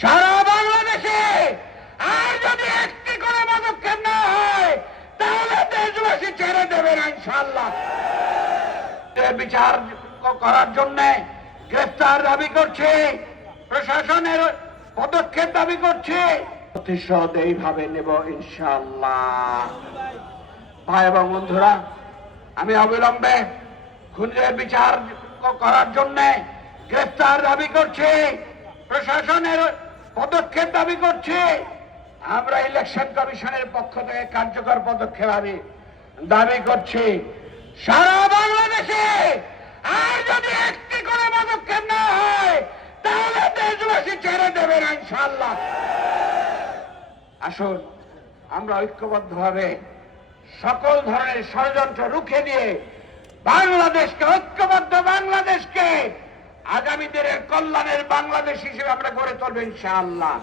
সারা বাংলাদেশে আর যদি একটি করে পদক্ষেপ না হয় তাহলে দেশবাসী ছেড়ে দেবে না ইনশাআল্লাহ। বিচার করার জন্য গ্রেফতার দাবি করছে, প্রশাসনের পদক্ষেপ দাবি করছে, প্রতিশোধ এইভাবে নেব ইনশাআল্লাহ। ভাই এবং বন্ধুরা, আমি অবিলম্বে খুনের বিচার করার জন্য গ্রেফতার দাবি করছে, প্রশাসনের পদক্ষেপ দাবি করছে। আমরা ইলেকশন কমিশনের পক্ষ থেকে কার্যকর পদক্ষেপ দাবি করছি। সারা বাংলাদেশে আর যদি একটি করে পদক্ষেপ না হয় তাহলে দেশবাসী ছেড়ে দেবে না ইনশাআল্লাহ। আসুন আমরা ঐক্যবদ্ধভাবে সকল ধরনের ষড়যন্ত্র রুখে দিয়ে বাংলাদেশকে, ঐক্যবদ্ধ বাংলাদেশকে আগামী দিনের কল্যাণের বাংলাদেশ হিসেবে আমরা গড়ে তুলব ইনশাআল্লাহ।